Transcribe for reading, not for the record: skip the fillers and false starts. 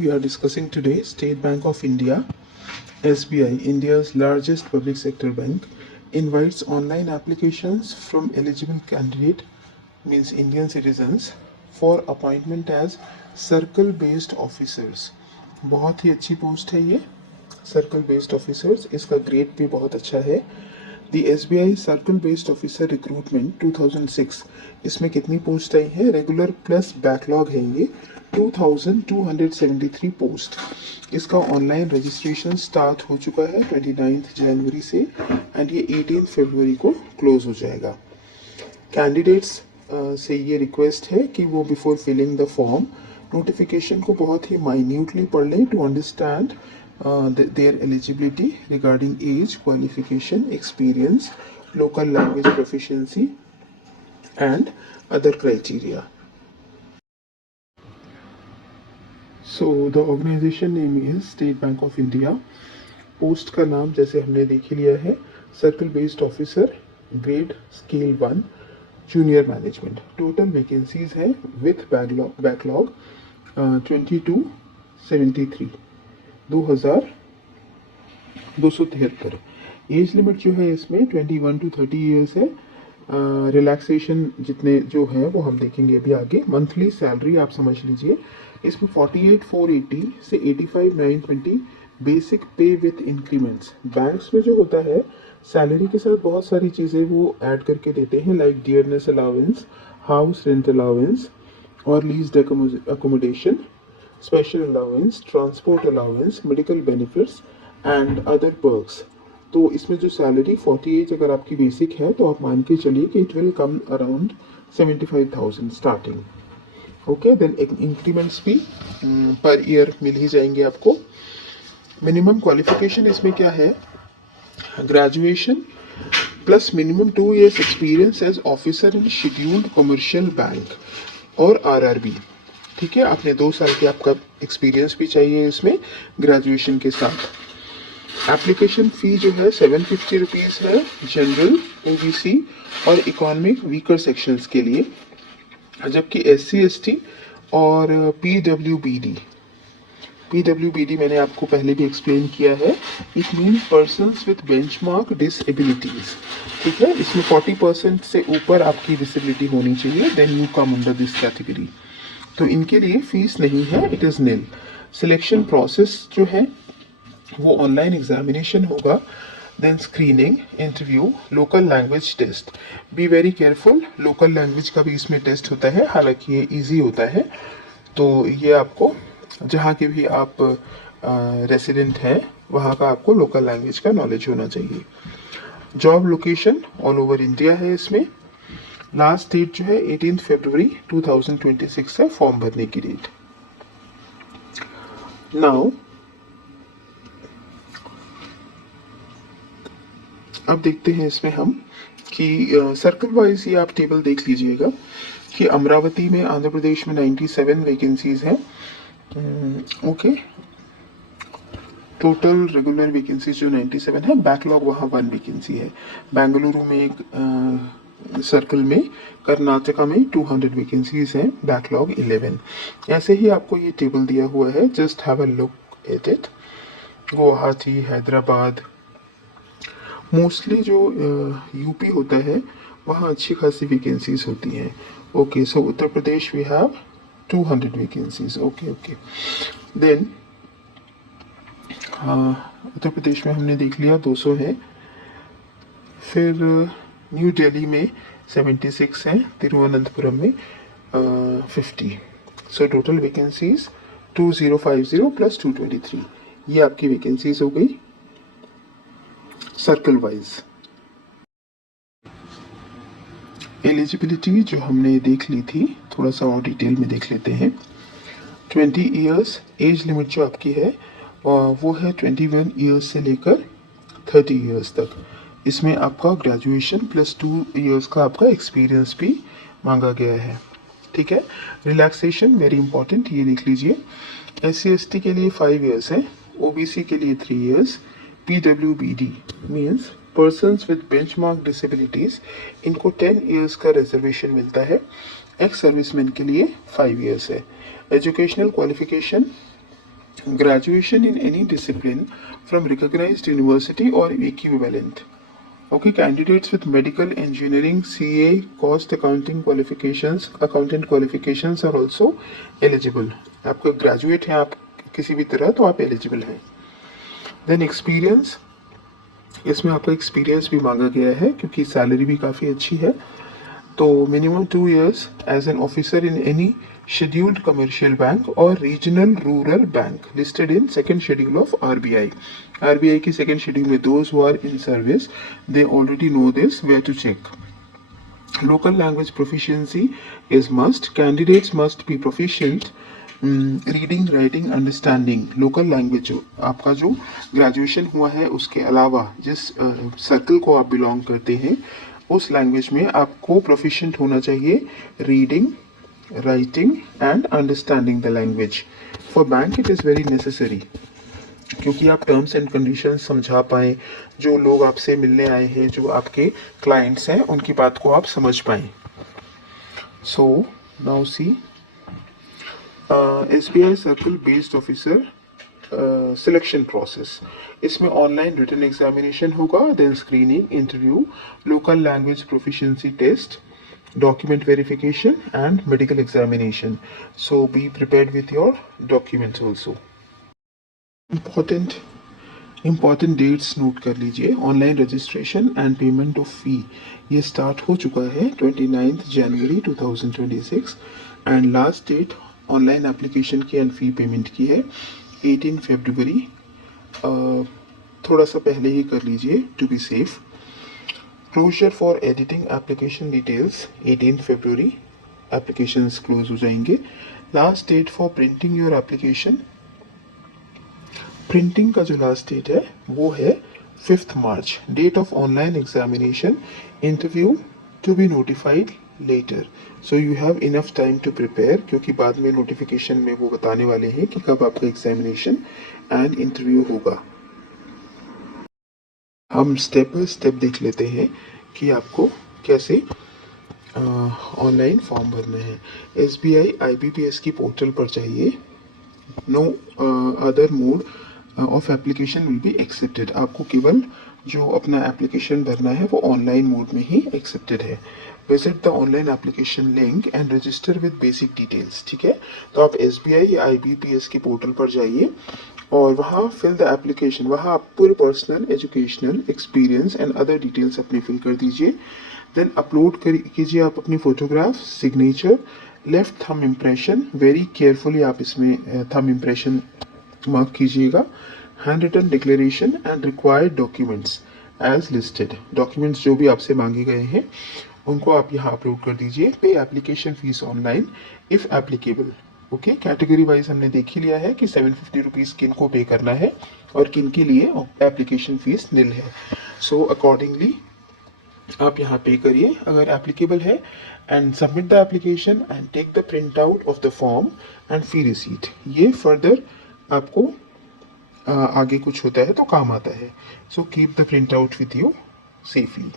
we are discussing today State Bank of India, SBI, India's largest public sector bank, invites online applications from eligible candidate, means Indian citizens, for appointment as circle based officers. बहुत ही अच्छी post है ये, circle based officers. इसका grade भी बहुत अच्छा है. दी SBI circle based officer recruitment 2006. इसमें कितनी पोस्ट आई है? रेगुलर प्लस बैकलॉग है ये 2273 पोस्ट. इसका ऑनलाइन रजिस्ट्रेशन स्टार्ट हो चुका है 29 जनवरी से एंड ये 18 फरवरी को क्लोज हो जाएगा. कैंडिडेट्स से ये रिक्वेस्ट है कि वो before filling the form notification को बहुत ही माइन्यूटली पढ़ लें to understand their eligibility regarding age, qualification, experience, local language proficiency and other criteria. So the organization name is State Bank of India. Post का नाम जैसे हमने देख ही लिया है, circle based officer, grade scale 1, junior management. Total vacancies है with backlog 2273 2273. Age limit जो है इसमें 21 to 30 ईयर्स है. रिलैक्सेशन जितने जो है वो हम देखेंगे अभी आगे. मंथली सैलरी आप समझ लीजिए इसमें 48,480 से 85,920 बेसिक पे विथ इंक्रीमेंट्स. बैंक्स में जो होता है सैलरी के साथ बहुत सारी चीज़ें वो ऐड करके देते हैं, like dearness allowance, house rent allowance और leased accommodation, special allowance, transport allowance, medical benefits and other perks. तो इसमें जो सैलरी 48 अगर आपकी बेसिक है तो आप मान के चलिए कि it will come around 75,000 starting. Okay, then increments भी पर ईयर मिल ही जाएंगे आपको. मिनिमम क्वालिफिकेशन इसमें क्या है? Graduation plus minimum 2 years experience as officer in scheduled commercial bank और RRB. ठीक है, आपने 2 साल के आपका एक्सपीरियंस भी चाहिए इसमें ग्रेजुएशन के साथ. एप्लीकेशन फ़ी जो है 750 रुपीज़ है जनरल, OBC और इकोनॉमिक वीकर सेक्शंस के लिए, जबकि SC ST और PWBD मैंने आपको पहले भी एक्सप्लेन किया है. It means persons with benchmark disabilities. ठीक है, इसमें 40% से ऊपर आपकी डिसेबिलिटी होनी चाहिए, then you come under this category. तो इनके लिए फीस नहीं है, it is nil. Selection process जो है वो ऑनलाइन एग्जामिनेशन होगा, then screening, interview, local language test. Be very careful, local language का भी इसमें टेस्ट होता है, हालांकि ये इजी होता है. तो ये आपको जहाँ के भी आप रेसिडेंट हैं वहाँ का आपको लोकल लैंग्वेज का नॉलेज होना चाहिए. Job location all over India है इसमें. लास्ट डेट जो है 18 फरवरी 2026 है फॉर्म भरने की डेट. नाउ अब देखते हैं इसमें हम कि सर्कल वाइज ये आप टेबल देख लीजिएगा कि अमरावती में आंध्र प्रदेश में 97 वैकेंसीज हैं. ओके, टोटल रेगुलर वैकेंसीज जो 97 है, बैकलॉग वहाँ 1 वैकेंसी है. बेंगलुरु में एक सर्कल में, कर्नाटका में 200 वैकेंसीज हैं, बैकलॉग 11. ऐसे ही आपको ये टेबल दिया हुआ है, just have a look at it. Guwahati, Hyderabad, mostly जो यूपी होता है वहाँ अच्छी खासी वैकेंसीज होती हैं. Okay, so Uttar Pradesh we have 200 vacancies. Okay, then Uttar Pradesh में हमने देख लिया 200 है. फिर न्यू दिल्ली में 76 हैं, तिरुवनंतपुरम में 50. So total vacancies 2050 plus 223. ये आपकी वैकेंसीज हो गई सर्कल वाइज. एलिजिबिलिटी जो हमने देख ली थी, थोड़ा सा और डिटेल में देख लेते हैं. 20 ईयर्स एज लिमिट जो आपकी है वो है 21 ईयर्स से लेकर 30 ईयर्स तक. इसमें आपका ग्रेजुएशन प्लस 2 ईयर्स का आपका एक्सपीरियंस भी मांगा गया है. ठीक है, रिलैक्सेशन वेरी इंपॉर्टेंट, ये देख लीजिए. SC ST के लिए 5 ईयर्स है, OBC के लिए 3 years, PWBD means persons with benchmark disabilities, इनको 10 ईयर्स का रिजर्वेशन मिलता है. एक्स सर्विसमैन के लिए 5 ईयर्स है. Educational qualification graduation in any discipline from recognized university or equivalent. Okay, candidates with medical, engineering, CA, cost accountant qualifications are also eligible. आपका graduate है आप किसी भी तरह तो आप eligible हैं. Then experience, इसमें आपका एक्सपीरियंस भी मांगा गया है क्योंकि सैलरी भी काफ़ी अच्छी है. तो minimum 2 years as an officer in any scheduled commercial bank or regional rural bank listed in second schedule of RBI. RBI की second schedule में those who are in service, they already know this, where to check. Local language proficiency is must. Candidates must be proficient reading writing understanding local language. आपका जो graduation हुआ है उसके अलावा जिस circle को आप बिलोंग करते हैं उस लैंग्वेज में आपको प्रोफिशिएंट होना चाहिए reading writing and understanding the language. For bank it is very necessary क्योंकि आप टर्म्स एंड कंडीशंस समझा पाएँ, जो लोग आपसे मिलने आए हैं, जो आपके क्लाइंट्स हैं, उनकी बात को आप समझ पाएँ. So now see SBI circle based officer selection process. इसमें ऑनलाइन रिटन एग्जामिनेशन होगा, then screening, interview, local language proficiency test, document verification and medical examination. So be prepared with your documents also. Important dates note कर लीजिए. Online registration and payment of fee ये start हो चुका है 29 जनवरी 2026 and last date online application की and fee payment की है 18 फरवरी. थोड़ा सा पहले ही कर लीजिए to be safe. Closure for editing application details 18 फरवरी, एप्लीकेशंस क्लोज हो जाएंगे. Last date for printing your application, printing का जो लास्ट डेट है वो है 5th March. Date of online examination, interview to be notified later. So you have enough time to prepare क्योंकि बाद में नोटिफिकेशन में वो बताने वाले हैं कि कब आपका एग्जामिनेशन एंड इंटरव्यू होगा. हम स्टेप बाय स्टेप देख लेते हैं कि आपको कैसे ऑनलाइन फॉर्म भरना है. SBI IBPS की पोर्टल पर जाइए. No other mode of application will be accepted. आपको केवल जो अपना एप्लीकेशन भरना है वो ऑनलाइन मोड में ही एक्सेप्टेड है. Visit the online application link and register with basic details. ठीक है, तो आप SBI या IBPS की पोर्टल पर जाइए और वहाँ फिल द एप्लीकेशन, वहाँ आप पूरे personal, educational, experience and other details अपनी फिल कर दीजिए. देन अपलोड कीजिए आप अपनी photograph, signature, left thumb impression. Very carefully आप इसमें थंब इम्प्रेशन मार्क कीजिएगा. Handwritten declaration and required documents as listed. Documents जो भी आपसे मांगे गए हैं उनको आप यहाँ अपलोड कर दीजिए. पे application fees online if applicable. Okay, category wise हमने देख ही लिया है कि 750 रुपीज़ किन को पे करना है और किन के लिए एप्लीकेशन फीस निल है. सो अकॉर्डिंगली आप यहाँ पे करिए अगर एप्लीकेबल है and submit the application and take the print out of the form and fee receipt. ये फर्दर आपको आगे कुछ होता है तो काम आता है. So keep the print out with you safely.